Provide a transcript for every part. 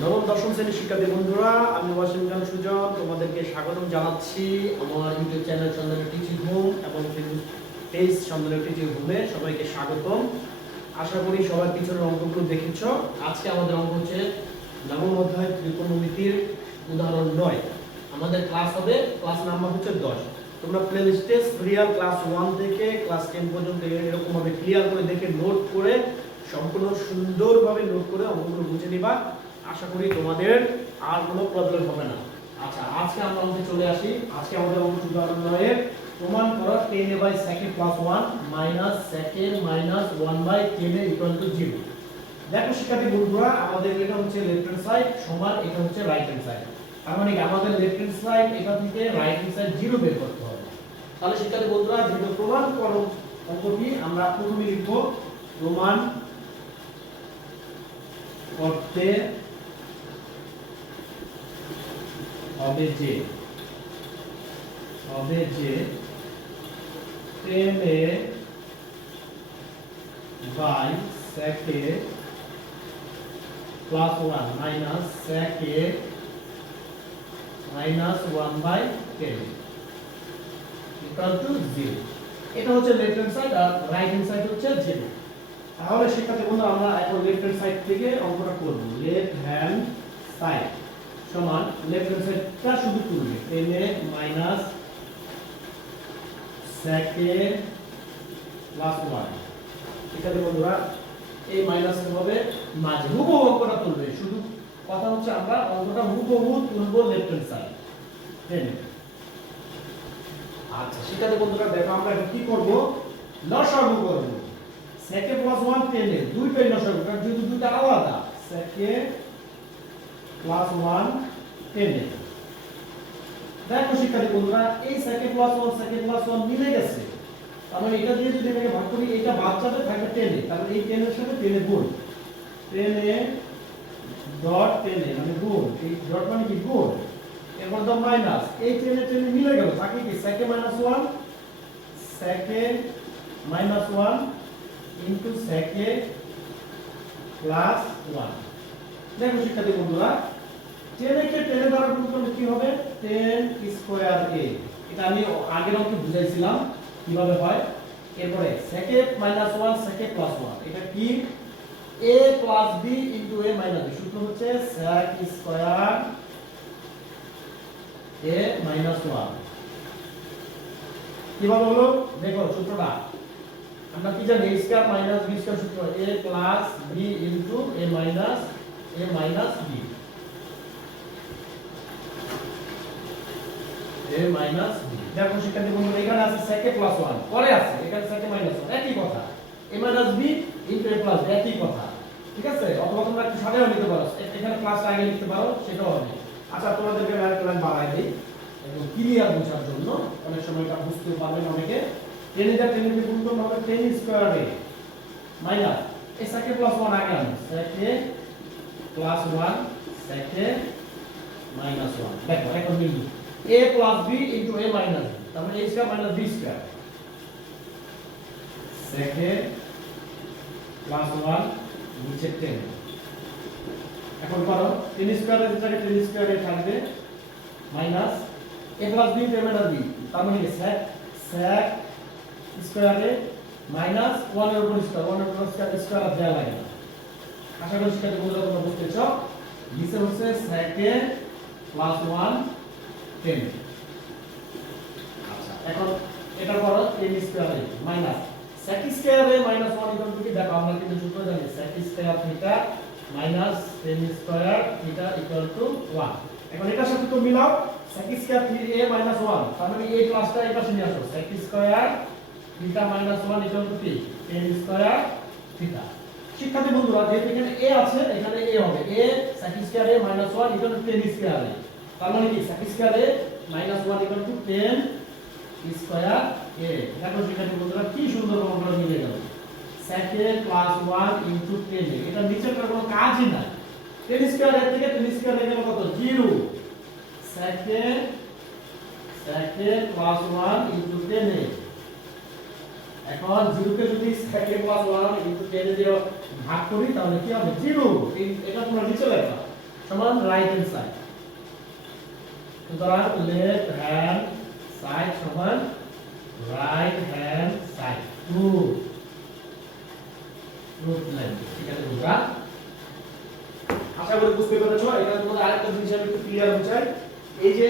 নবম দশম শ্রেণীর শিক্ষার্থী বন্ধুরা, আমি ওয়াসিম খান সুজন তোমাদেরকে স্বাগতম জানাচ্ছি আমার ইউটিউব চ্যানেল সন্ধানের টিচিং হোম এবং ফেসবুক পেজ সন্ধানের টিচিং হোমে। সবাইকে স্বাগতম। আশা করি সবার পিছনের অঙ্কগুলো দেখেছ। আজকে আমাদের অঙ্ক হচ্ছে নবম অধ্যায় ত্রিকোণমিতির উদাহরণ 9। আমাদের ক্লাস হবে, ক্লাস নাম্বার হচ্ছে 10। তোমরা প্লে লিস্টে সিরিয়াল ক্লাস 1 থেকে ক্লাস 10 পর্যন্ত এরকম ভাবে ক্লিয়ার করে দেখে নোট করে সম্পূর্ণ সুন্দরভাবে নোট করে অঙ্কগুলো বুঝে নিবা। আশা করি তোমাদের আর কোনো প্রবলেম হবে না। আচ্ছা, আজকে আমরা অঙ্কে চলে আসি। আজকে আমাদের অঙ্ক উদাহরণ 9 এর প্রমাণ করো 10a/sec + 1 - sec - 1/10 = 0। দেখো শিক্ষার্থী বন্ধুরা, আমাদের এটা হচ্ছে লেফট হ্যান্ড সাইড সমান এটা হচ্ছে রাইট হ্যান্ড সাইড। তার মানে আমাদের লেফট হ্যান্ড সাইড এটা থেকে রাইট হ্যান্ড সাইড 0 বের করতে হবে। তাহলে শিক্ষার্থী বন্ধুরা, যেহেতু প্রমাণ করো অঙ্কটি আমরা প্রথমে লিখব প্রমাণ করতে হবে যে 10a/sec + 1 - sec - 1/10 = 0। এটা হচ্ছে লেফট হ্যান্ড সাইড আর রাইট হ্যান্ড সাইড হচ্ছে 0। তাহলে শিক্ষার্থী বন্ধুরা, আমরা এখন লেফট হ্যান্ড সাইড থেকে অঙ্কটা করব। লেফট হ্যান্ড সাইড সমান লেফট হ্যান্ড সাইডটা শুধু তুলবে 10a - sec + 1। শিক্ষার্থী বন্ধুরা, এই মাইনাস হবে মাঝে, হুবহু অঙ্কটা তুলবে। শুধু কথা হচ্ছে আমরা অঙ্কটা হুবহু তুলবো লেফট হ্যান্ড সাইড 10। আচ্ছা শিক্ষার্থী বন্ধুরা, দেখো আমরা এখন কি করব, লসাগু করব। sec + 1 10 এর দুইটাই লসাগু, কারণ যেহেতু দুইটা আলাদা। sec + 1 10 এর দেখো শিক্ষার্থী বন্ধুরা, এই sec + 1 মিলে গেছে। তার মানে এটা দিয়ে যদি এটাকে ভাগ করি, এটা বাদ যাবে, থাকবে 10 এ। তাহলে এই 10 এর সাথে 10 এর গুণ, 10a ডট 10a মানে গুণ, এই ডট মানে কি গুণ, এরপর দাও মাইনাস, এই 10 এ 10 এ মিলে গেল, থাকে কি sec - 1 sec - 1 ইনটু sec + 1। দেখো শিক্ষার্থী বন্ধুরা, 10 কে 10 এর দ্বারা গুণ করলে কি হবে, 10^2a। এটা আমি আগের অঙ্কে বুঝাইছিলাম কিভাবে হয়। এরপরে sec - 1 sec + 1, এটা কি a + b * a - b। সূত্র হচ্ছে sec² a - 1। কিভাবে হলো দেখো সূত্রটা, আমরা কি জানি, a² - b² সূত্র a + b * a - b। দেখো শিক্ষার্থী বন্ধুরা, এখানে আছে sec + 1, পরে আছে এখানে sec - 1, একই কথা। a - b * a + b একই কথা, ঠিক আছে? অথবা তোমরা একটু সাজাও নিতে পারো, এখানে প্লাসটা আগে লিখতে পারো, সেটাও হবে। আচ্ছা, তোমাদেরকে আরেকটা লাইন বাড়াই দেই একদম ক্লিয়ার বোঝার জন্য। অনেক সময় এটা বুঝতে পারবেন অনেকে। 10 এর 10 এর গুণ করলে হবে 10² মাইনাস এই sec + 1 আগে আনো, sec + 1 sec - 1। দেখো এখন মিলি a + b * a - b, তার মানে a² - b², sec + 1 নিচে 10। এখন করো 10² এর জায়গায় 10² এ থাকবে minus a + b * a - b, তার মানে sec² এ মাইনাস 1 এর উপর স্কয়ার, 1 এর উপর স্কয়ার আর দেয়া লাগে না। আশা করি শিক্ষার্থী বন্ধুরা তোমরা বুঝতেছো। নিচে হচ্ছে sec + 1 10। আচ্ছা, এখন এটা করো 10² এ মাইনাস sec² এ -1 = কি, দেখো আমরা কিন্তু সূত্র জানি, sec² θ - 10² θ = 1। এখন এটার সাথে তো মিলাও, sec² a - 1, তার মানে এই প্লাসটা এই পাশে নিয়ে আসো, sec² θ - 1 = কি 10² θ। শিক্ষার্থী বন্ধুরা, যেহেতু এখানে a আছে, এখানে a হবে, a sec² a - 1 = 10² a, তার মানে কি sec² a - 1 = 10² a। দেখো শিক্ষার্থী বন্ধুরা, কি সুন্দর আমরা মিলে গেল, sec + 1 * 10a। এটা নিচেরটার কোনো কাজই নাই, 10² এর থেকে 10² এ গেল কত, 0। sec + 1 * 10a, এখন 0 কে যদি sec + 1 * 10 দিয়ে ভাগ করি তাহলে কি হবে, 0। এটা তোমরা নিচে লেখা সমান রাইট হ্যান্ড সাইড। সুতরাং লেফট হ্যান্ড সাইড সমান right hand side. Root length. ঠিক আছে বন্ধুরা, আশা করি বুঝতে পেরেছো। এটা তোমাদের আরেকটা জিনিস আমি একটু ক্লিয়ার হতে চাই। এই যে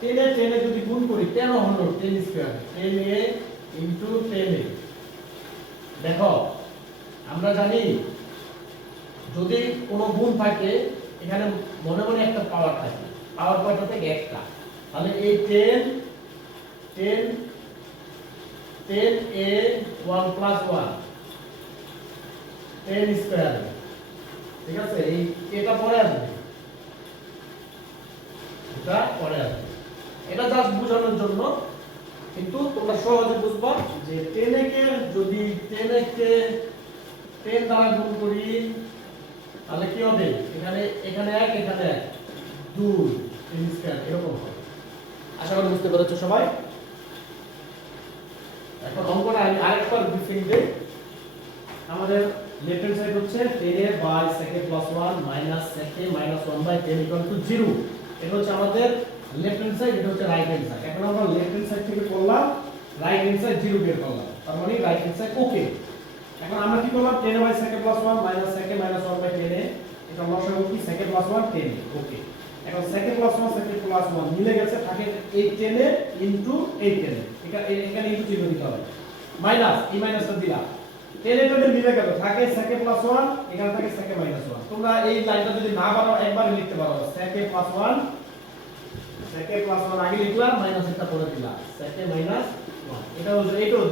10 এ 10 এ যদি গুণ করি 10 হলো 10 স্কয়ার, 10a ইনটু 10a। দেখো আমরা জানি যদি কোনো গুণ থাকে এখানে মনে মনে একটা পাওয়ার থাকে, পাওয়ার কয়টা থেকে একটা, তাহলে এই 10a 1 প্লাস 1 10 স্কয়ার। ঠিক আছে, এই এটা পরে আসবে, এটা পরে আসবে। এটা জাস্ট বোঝানোর জন্য, কিন্তু তোমরা সহজে বুঝবা যে 10 কে যদি 10 কে 10 দ্বারা গুণ করি তাহলে কি হবে, এখানে 1 এখানে 1 2 10 স্কয়ার এরকম হবে। আশা করি বুঝতে পেরেছো সবাই। এখন অঙ্কটা আমি আরেকবার ডিফাইন দেই। আমাদের লেফট হ্যান্ড সাইড হচ্ছে 10a by sec a plus 1 minus sec a minus 1 by 10 equal to 0। এটা হচ্ছে আমাদের লেফট হ্যান্ড সাইড, এটা হচ্ছে রাইট হ্যান্ড সাইড। এখন আমরা লেফট হ্যান্ড সাইড থেকে করলাম, রাইট হ্যান্ড সাইড 0 বের করলাম, তার মানে রাইট হ্যান্ড সাইড ওকে। এখন আমরা কি করলাম, 10a by sec a plus 1 minus sec a minus 1 by 10a, এটা লসাগু কি sec a plus 1 10 ওকে। এখন sec a plus 1 sec a plus 1 মিলে গেছে, থাকে এই 10a ইনটু এই 10a, এখানে ইনটু চিহ্ন দিতে হবে, মাইনাস এই মাইনাসটা দিলাম, 10 এর সাথে মিলে গেল, থাকে sec a plus 1, এখানে থাকে sec a minus 1। তোমরা এই লাইনটা যদি না পারো একবারে লিখতে পারো, sec a plus 1 আগে লিখলাম, মাইনাস এটা পরে দিলাম, sec a minus 1। এটাও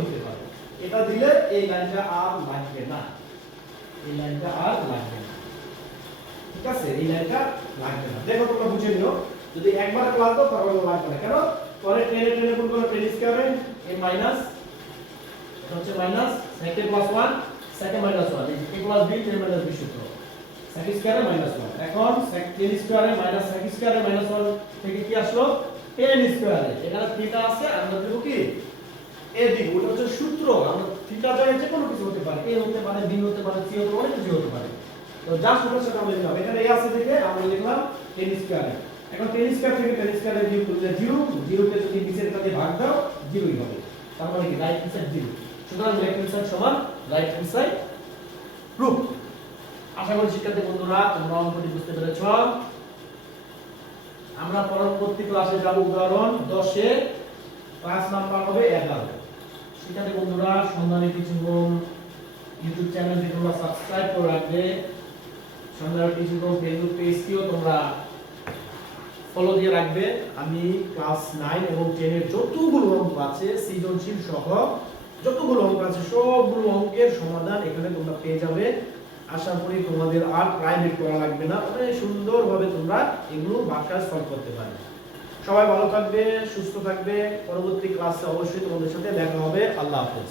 দিতে পারো। এটা দিলে এই লাইনটা আর লাগবে না, এই লাইনটা আর লাগবে না। ঠিক আছে, এই লাইনটা লাগবে না। দেখো তোমরা বুঝে নিও, যদি একবার ক্লাস দাও তাহলে লাগবে না। কেন, পরে 10 এ গুণ করলে 10 স্কয়ারে এই মাইনাস, এটা হচ্ছে minus sec a plus 1 sec a minus 1, এই a plus b 10 minus b সূত্র, sec স্কয়ারে minus 1। এখন sec 10 স্কয়ারে মাইনাস sec স্কয়ারে minus 1 থেকে কি আসলো 10 স্কয়ারে, এখানে থিটা আছে, আমরা দেব কি a দিব, ওটা হচ্ছে সূত্র। আমরা থিটা জায়গায় যে কোনো কিছু হতে পারে, a হতে পারে, b হতে পারে, c হতে পারে, কিছু হতে পারে। তো জাস্ট ওটার সাথে আমরা লিখলাম, এখানে a আছে থেকে আমরা লিখলাম 10 স্কয়ারে। এখন 10 স্কয়ার থেকে 10 স্কয়ারে বিয়োগ করলে 0, 0 কে যদি নিচের কাছে ভাগ দাও 0ই হবে, তার মানে কি রাইট হ্যান্ড সাইড 0। সুতরাং লেফট হ্যান্ড সাইড সমান রাইট হ্যান্ড সাইড প্রুফ। আশা করি শিক্ষার্থী বন্ধুরা তোমরা অঙ্কটি বুঝতে পেরেছো। আমরা পরবর্তী ক্লাসে যাব উদাহরণ 10 এ 5 নাম্বার হবে 11। শিক্ষার্থী বন্ধুরা সন্ধানী টিচিং হোম ইউটিউব চ্যানেলটি তোমরা সাবস্ক্রাইব করে রাখবে, সন্ধানী টিচিং হোম ফেসবুক পেজটিও তোমরা ফলো দিয়ে রাখবে। আমি ক্লাস 9 এবং 10 এর যতগুলো অঙ্ক আছে সৃজনশীল সহ যতগুলো অঙ্ক আছে সবগুলো অঙ্কের সমাধান এখানে তোমরা পেয়ে যাবে। আশা করি তোমাদের আর প্রাইভেট করা লাগবে না, অনেক সুন্দরভাবে তোমরা এগুলো বাসায় সলভ করতে পারবে। সবাই ভালো থাকবে, সুস্থ থাকবে। পরবর্তী ক্লাসে অবশ্যই তোমাদের সাথে দেখা হবে। আল্লাহ হাফেজ।